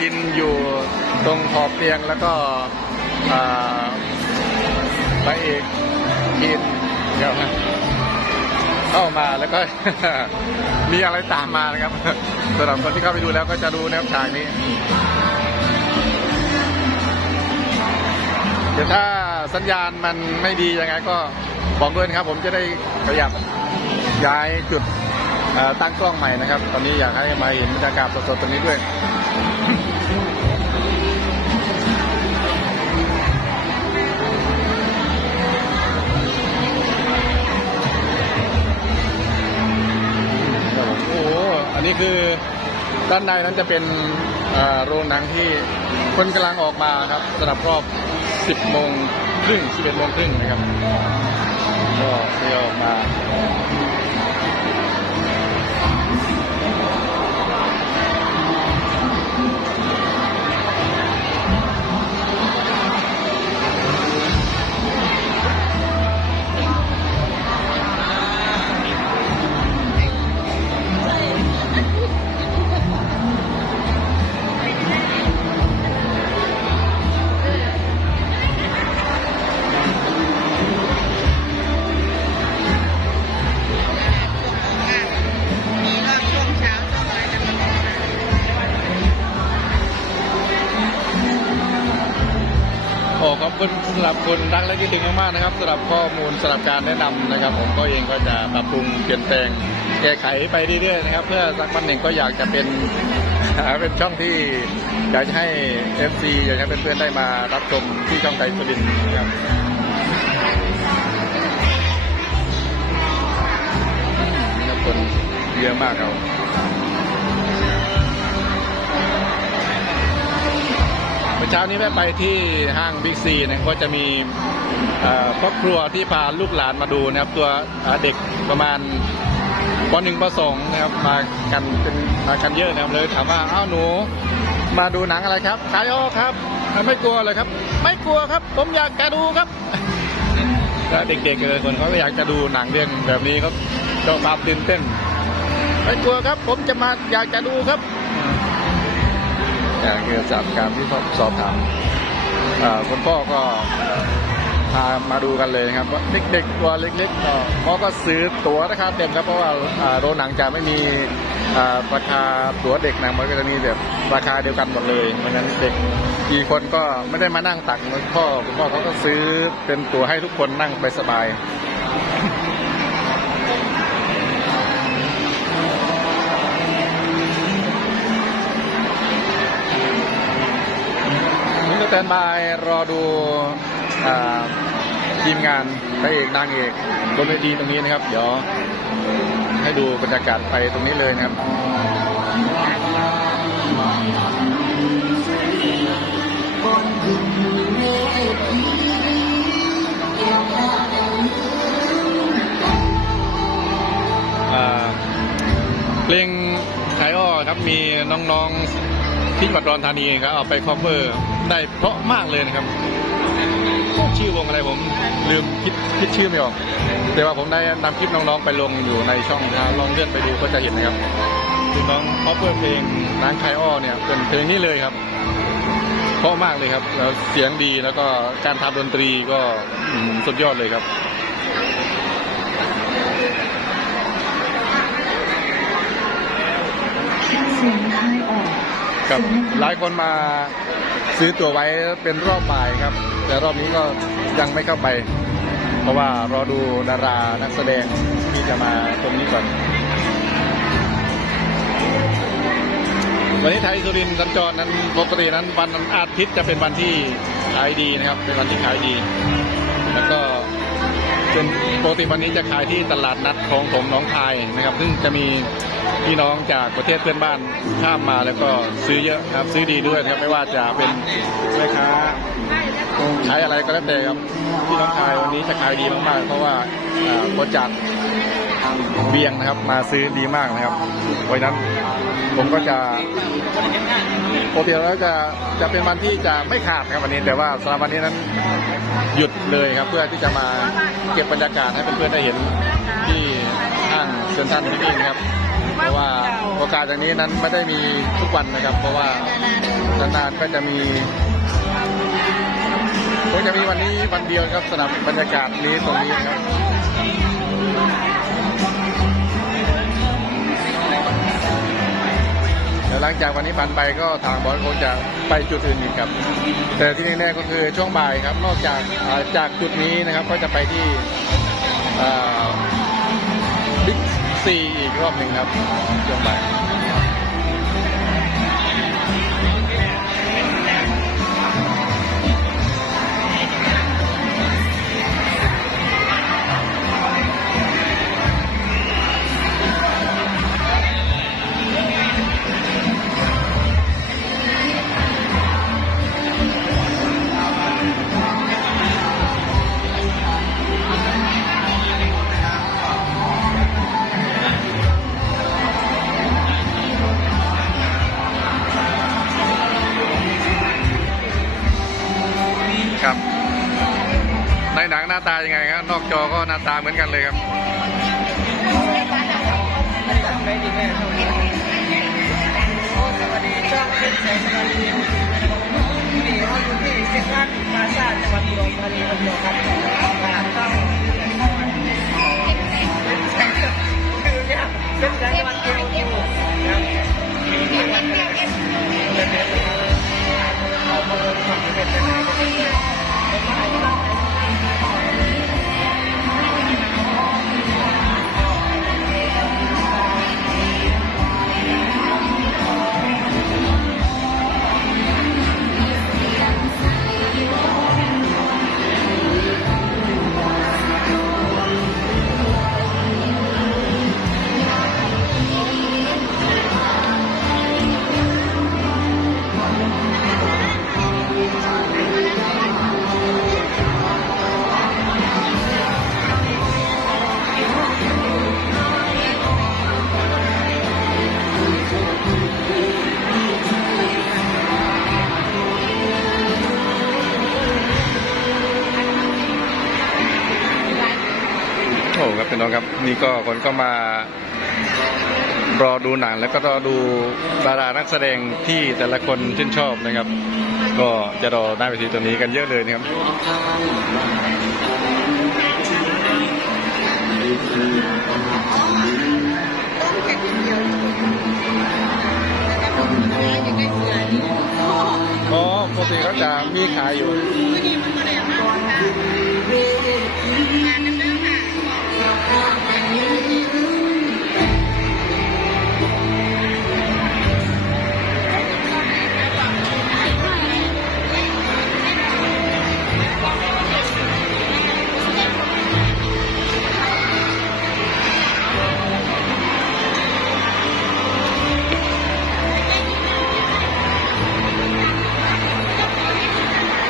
กินอยู่ตรงขอบเตียงแล้วก็พระเอกกินเดี๋ยวนะเข้ามาแล้วก็มีอะไรตามมานะครับสำหรับคนที่เข้าไปดูแล้วก็จะดูแนวฉากนี้เดี๋ยวถ้าสัญญาณมันไม่ดียังไงก็บอกด้วยนะครับ ผมจะได้ขยับย้ายจุดตั้งกล้องใหม่นะครับ ตอนนี้อยากให้มาเห็นบรรยากาศสดๆตรงนี้ด้วย ด้านในนั้นจะเป็นโรงหนังที่คนกำลังออกมาครับสำหรับรอบ 10โมงครึ่ง11โมงครึ่งนะครับก็เที่ยวออกมา โอ้ขอบคุณสำหรับคนรักและคิดถึงมากๆนะครับสำหรับข้อมูลสำหรับการแนะนำนะครับ ผมก็เองก็จะปรับปรุงเปลี่ยนแปลงแก้ไขไปเรื่อยๆนะครับ เพื่อสักวันหนึ่งก็อยากจะเป็นเป็นช่องที่อยากจะให้ FC อยากจะให้เพื่อนๆได้มารับชมที่ช่องไทยสุรินทร์นะครับมีครับคนเยอะมากครับ เช้านี้แม่ไปที่ห้างบิ๊กซีนะก็จะมีครอบครัวที่พาลูกหลานมาดูนะครับ ตัวเด็กประมาณปหนึ่งปสองนะครับมากันเป็นมากันเยอะนะครับเลยถามว่าอ้าวหนูมาดูหนังอะไรครับขายอ้อครับไม่กลัวเลยครับ ไม่กลัวครับ ผมอยากจะดูครับแล้วเด็กๆเลยคนเขาอยากจะดูหนังเรื่องแบบนี้ครับเจ้าความตื่นเต้นไม่กลัวครับ ผมจะมาอยากจะดูครับ อ่าคือจากการที่สอบถามคุณพ่อก็พามาดูกันเลยครับว่าเด็กๆตัวเล็กๆก็เขาก็ซื้อตั๋วราคาเต็มครับเพราะว่าโรงหนังจะไม่มีราคาตั๋วเด็กหนังมันก็จะมีแบบราคาเดียวกันหมดเลยเพราะฉะนั้นเด็กกี่คนก็ไม่ได้มานั่งตักเหมือนพ่อคุณพ่อเขาก็ซื้อเป็นตั๋วให้ทุกคนนั่งไปสบาย แตนบายรอดูอทีมงานพระเอกนางเอกบนเวทีตรงนี้นะครับ เดี๋ยวให้ดูบรรยากาศไปตรงนี้เลยนะครับอ่าเพลงไทยอ้อครับมีน้องๆ ที่จังหวัดอุดรธานีครับเอาไปคอเวอร์ได้เพราะมากเลยนะครับชื่อวงอะไรผมลืมคิดคิดชื่อไม่ออก แต่ว่าผมได้นำคลิปน้องๆไปลงอยู่ในช่องนะลองเลื่อนไปดูก็จะเห็นนะครับคือน้องคอเวอร์เพลงนางไทยอ้อเนี่ยเป็นเพลงนี้เลยครับเพราะมากเลยครับแล้วเสียงดีแล้วก็การทำดนตรีก็อืมสุดยอดเลยครับ เสียงท้ายออก ครับหลายคนมาซื้อตั๋วไว้เป็นรอบบ่ายครับ แต่รอบนี้ก็ยังไม่เข้าไป เพราะว่ารอดูดารานักแสดงที่จะมาตรงนี้ก่อน วันนี้ไทยสุรินทร์สัญจรนั้นปกตินั้นวันอาทิตย์จะเป็นวันที่ขายดีนะครับ เป็นวันที่ขายดี แล้วก็ เป็นปกติวันนี้จะขายที่ตลาดนัดของผมน้องคายนะครับ ซึ่งจะมีพี่น้องจากประเทศเพื่อนบ้านข้ามมาแล้วก็ซื้อเยอะครับ ซื้อดีด้วยนะครับไม่ว่าจะเป็นแม่ค้าขายอะไรก็แล้วแต่ครับพี่น้องคายวันนี้จะขายดีมากๆเพราะว่าอ่าคนจาก เบียงนะครับมาซื้อดีมากนะครับเพราะนั้นผมก็จะปกติแล้วจะจะเป็นวันที่จะไม่ขาดครับวันนี้ แต่ว่าสำหรับวันนี้นั้นหยุดเลยครับเพื่อที่จะมาเก็บบรรยากาศให้เพื่อนๆได้เห็นที่ห้างเซ็นทรัลนี่เองครับเพราะว่าโอกาสอย่างนี้นั้นไม่ได้มีทุกวันนะครับ เพราะว่านานๆก็จะมีคงจะมีวันนี้วันเดียวครับสำหรับบรรยากาศนี้ตรงนี้ครับ ลังจากวันนี้ผ่านไปก็ทางบอลคงจะไปจุดอื่นอีกครับ แต่ที่แน่ๆก็คือช่วงบ่ายครับ นอกจากจากจุดนี้นะครับก็จะไปที่บิ๊กซีอีกรอบหนึ่งครับช่วงบ่ายาตายังไงครับนอกจอก็หน้าตาเหมือนกันเลยครับสวัสดีช่องเป็นแสงสวัสดีนี่เขาอยู่ที่เซ็นทรัลพลาซ่าจังหวัดอุดรธานีครับต้องเป็นแสงคือเนี่ยเป็นแสงวันเดียว พี่น้องครับนี่ก็คนก็มารอดูหนังแล้วก็รอดูดารานักแสดงที่แต่ละคนชื่นชอบนะครับ ก็จะรอหน้าเวทีตรงนี้กันเยอะเลยนะครับต้องแค่นิดเดียวแต่ผมทำงานยังไงเสือนี่อ๋อปกติเขาจะมีขายอยู่ You.